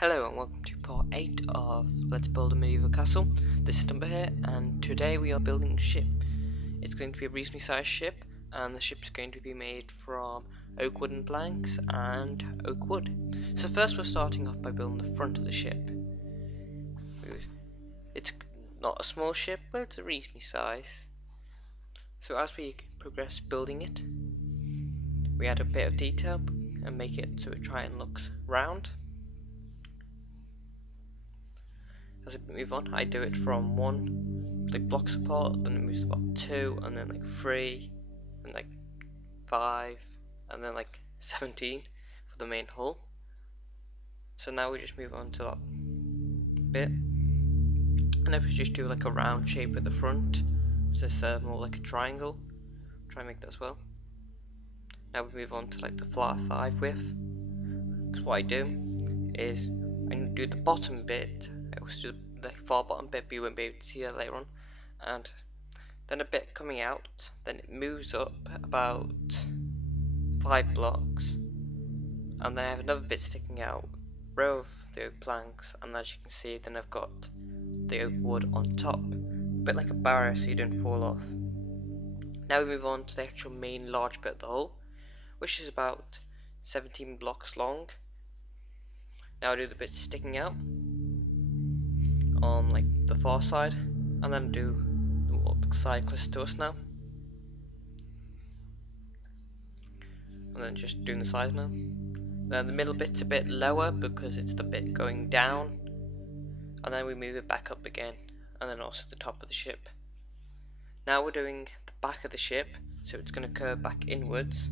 Hello and welcome to part 8 of Let's Build a Medieval Castle. This is Tumbow here, and today we are building a ship. It's going to be a reasonably sized ship, and the ship is going to be made from oak wooden planks and oak wood. So first we're starting off by building the front of the ship. It's not a small ship, but it's a reasonably size. So as we progress building it, we add a bit of detail and make it so it looks round. As I move on, I do it from one blocks apart, then it moves to about 2, and then 3, and 5, and then 17 for the main hull. So now we just move on to that bit, and then we just do a round shape at the front, so it's more like a triangle. Try and make that as well. Now we move on to the flat 5 width, because what I do is I do the bottom bit. I also do the far bottom bit, but you won't be able to see that later on. And then a bit coming out, then it moves up about 5 blocks, and then I have another bit sticking out, row of the oak planks, and as you can see, then I've got the oak wood on top, a bit like a barrier so you don't fall off. Now we move on to the actual main large bit of the hull, which is about 17 blocks long. Now I do the bit sticking out on the far side, and then do the side close to us now, and then just doing the sides now. Then the middle bit's a bit lower because it's the bit going down, and then we move it back up again, and then also the top of the ship. Now we're doing the back of the ship, so it's going to curve back inwards,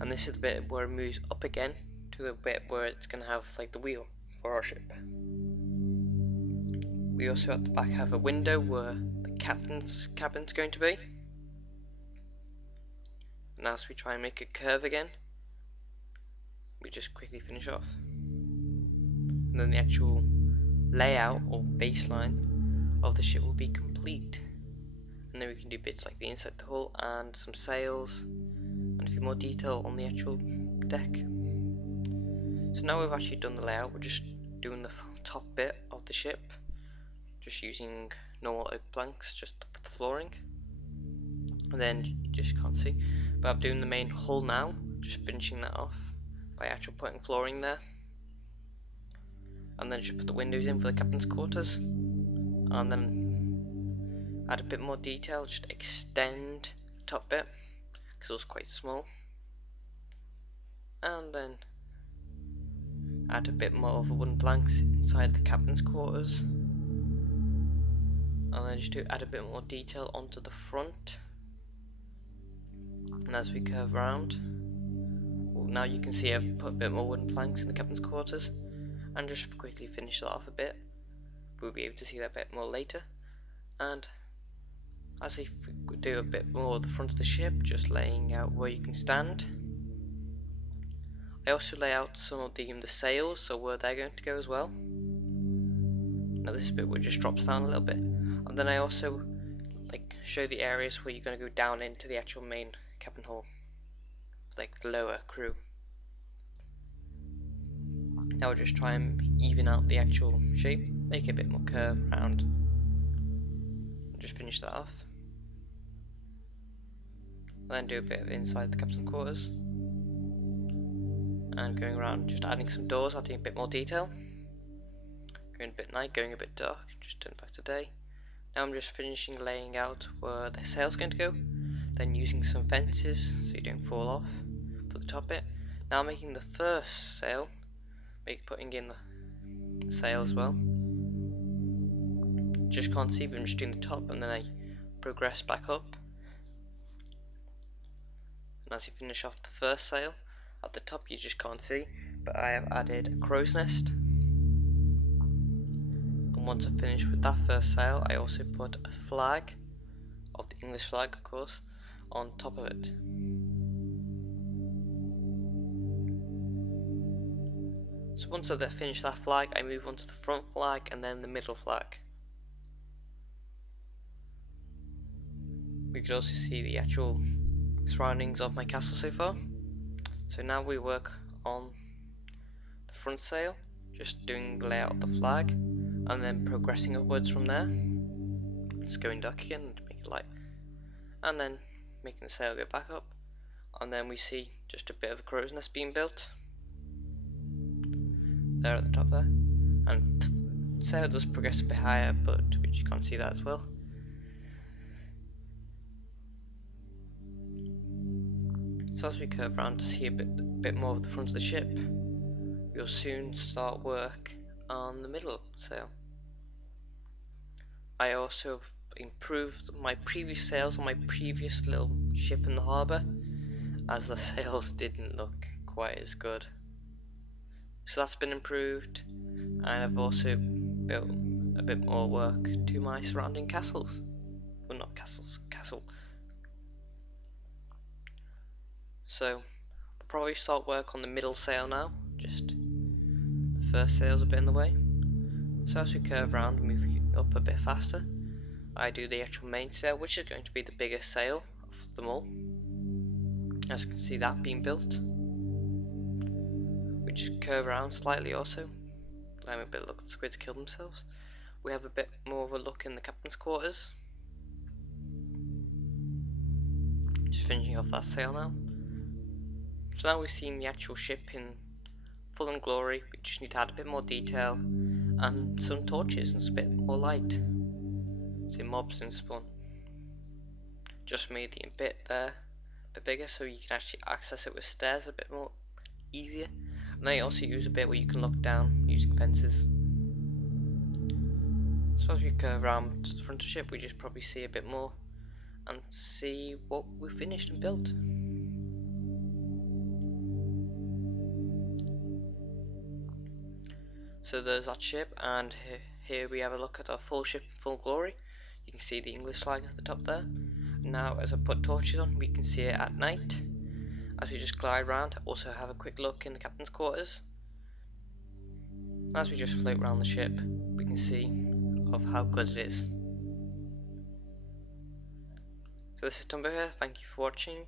and this is the bit where it moves up again to the bit where it's going to have the wheel for our ship. We also at the back have a window where the captain's cabin's going to be. And as we try and make a curve again, we just quickly finish off. And then the actual layout or baseline of the ship will be complete. And then we can do bits like the inside the hull and some sails and a few more detail on the actual deck. So now we've actually done the layout, we're just doing the top bit of the ship, just using normal oak planks just for the flooring, and then you just can't see, but I'm doing the main hull now, just finishing that off by actually putting flooring there, and then just put the windows in for the captain's quarters, and then add a bit more detail, just extend the top bit because it was quite small, and then add a bit more of the wooden planks inside the captain's quarters, and then just add a bit more detail onto the front. And as we curve round, well, now you can see I've put a bit more wooden planks in the captain's quarters, and just quickly finish that off a bit. We'll be able to see that a bit more later. And as I do a bit more of the front of the ship, just laying out where you can stand. I also lay out some of the sails, so where they're going to go as well. Now this bit will just drops down a little bit, and then I also show the areas where you're going to go down into the actual main cabin hull, for the lower crew. Now we'll just try and even out the actual shape, make it a bit more curved round, and just finish that off. And then do a bit of inside the captain's quarters, and going around just adding some doors, adding a bit more detail, going a bit night, going a bit dark, just turn back to day. Now I'm just finishing laying out where the sail's going to go, then using some fences so you don't fall off for the top bit. Now making the first sail, putting in the sail as well. Just can't see, but I'm just doing the top, and then I progress back up. And as you finish off the first sail, at the top you just can't see, but I have added a crow's nest. And once I finish with that first sail, I also put a flag, of the English flag of course, on top of it. So once I've finished that flag, I move on to the front flag and then the middle flag. We could also see the actual surroundings of my castle so far. So now we work on front sail, just doing the layout of the flag, and then progressing upwards from there. Just going duck again to make it light, and then making the sail go back up, and then we see just a bit of a crow's nest being built there at the top there, and the sail does progress a bit higher, but you can't see that as well. So as we curve around to see a bit more of the front of the ship, we'll soon start work on the middle sail. I also improved my previous sails on my previous little ship in the harbour, as the sails didn't look quite as good. So that's been improved, and I've also built a bit more work to my surrounding castles. Well, not castles, castle. So we'll probably start work on the middle sail now, just the first sail's a bit in the way. So as we curve around and move up a bit faster, I do the actual main sail, which is going to be the biggest sail of them all. As you can see that being built. We just curve around slightly also, letting a bit of look at the squids kill themselves. We have a bit more of a look in the captain's quarters. Just finishing off that sail now. So now we've seen the actual ship in full and glory. We just need to add a bit more detail and some torches and a bit more light. See mobs in spawn. Just made the bit there a bit bigger so you can actually access it with stairs a bit more easier. And then you also use a bit where you can look down using fences. So as we curve around to the front of the ship, we just probably see a bit more and see what we've finished and built. So there's that ship, and here we have a look at our full ship in full glory. You can see the English flag at the top there. Now as I put torches on, we can see it at night. As we just glide around, also have a quick look in the captain's quarters. As we just float around the ship, we can see of how good it is. So this is Tumbow here, thank you for watching.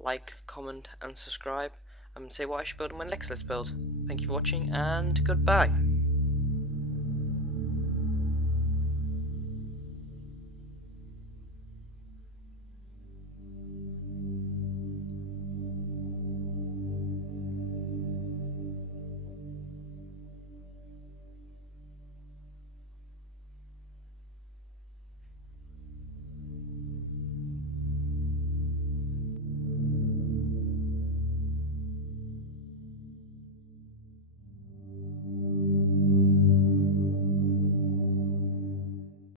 Like, comment and subscribe, and say what I should build in my next Let's Build. Thank you for watching, and goodbye.